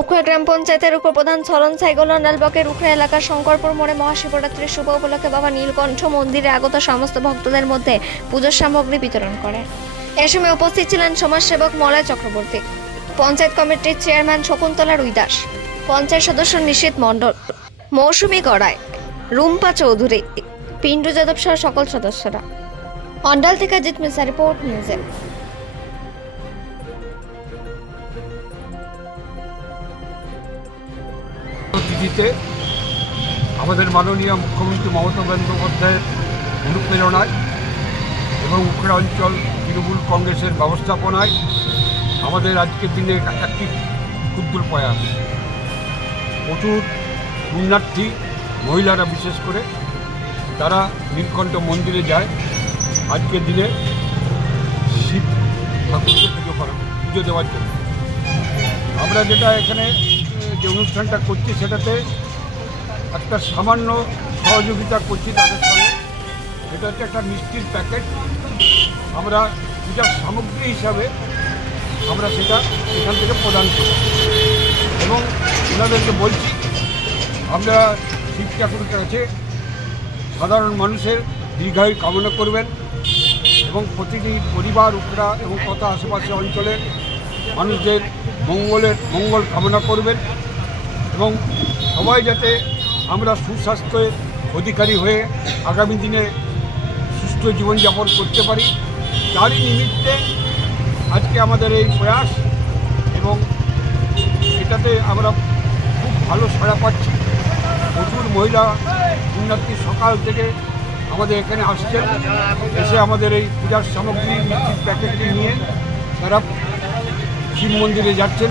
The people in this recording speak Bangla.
উখড়া গ্রাম পঞ্চায়েতের উপপ্রধান ছলন সাইগোলানাল ব্লকের উখড়া এলাকার শঙ্করপুর মোড়ে মহাশিবরাত্রির শুভ উপলক্ষে বাবা নীলকণ্ঠ মন্দিরে আগত সমস্ত ভক্তদের মধ্যে পুজোর সামগ্রী বিতরণ করেন। এ সময় উপস্থিত ছিলেন সমাজসেবক মলয় চক্রবর্তী, পঞ্চায়েত কমিটির চেয়ারম্যান শকুন্তলা রুইদাস, পঞ্চায়েত সদস্য নিশীথ মণ্ডল, মৌসুমী গড়াই, রুম্পা চৌধুরী, পিন্টু যাদব সহ সকল সদস্যরা। অন্ডাল থেকে জিৎ মিসা, রিপোর্ট নিউজে। দিদিতে আমাদের মাননীয় মুখ্যমন্ত্রী মমতা বন্দ্যোপাধ্যায়ের অনুপ্রেরণায় এবং উখড়া অঞ্চল তৃণমূল কংগ্রেসের ব্যবস্থাপনায় আমাদের আজকের দিনে একটি ক্ষুদ্র প্রয়াস। প্রচুর পুণ্যার্থী মহিলারা বিশেষ করে তারা নীলকণ্ঠ মন্দিরে যায় আজকের দিনে শিব ঠাকুরকে পুজো দেওয়ার জন্য। আমরা যেটা এখানে যে অনুষ্ঠানটা করছি সেটাতে একটা সামান্য সহযোগিতা করছি তাদের সঙ্গে। এটা হচ্ছে একটা মিষ্টির প্যাকেট, আমরা পূজার সামগ্রী হিসাবে আমরা সেটা এখান থেকে প্রদান করি এবং ওনাদেরকে বলছি আমরা শিব ঠাকুরের কাছে সাধারণ মানুষের দীর্ঘায়ু কামনা করবেন এবং প্রতিটি পরিবার উখড়া এবং তথা আশেপাশের অঞ্চলের মানুষদের মঙ্গল কামনা করবেন এবং সবাই যাতে আমরা সুস্বাস্থ্যের অধিকারী হয়ে আগামী দিনে সুস্থ জীবনযাপন করতে পারি তারই নিমিত্তে আজকে আমাদের এই প্রয়াস এবং এটাতে আমরা খুব ভালো সাড়া পাচ্ছি। প্রচুর মহিলা পুণ্যার্থী সকাল থেকে আমাদের এখানে আসছেন, এসে আমাদের এই পূজার সামগ্রী মিষ্টির প্যাকেটটি নিয়ে তারা শিব মন্দিরে যাচ্ছেন।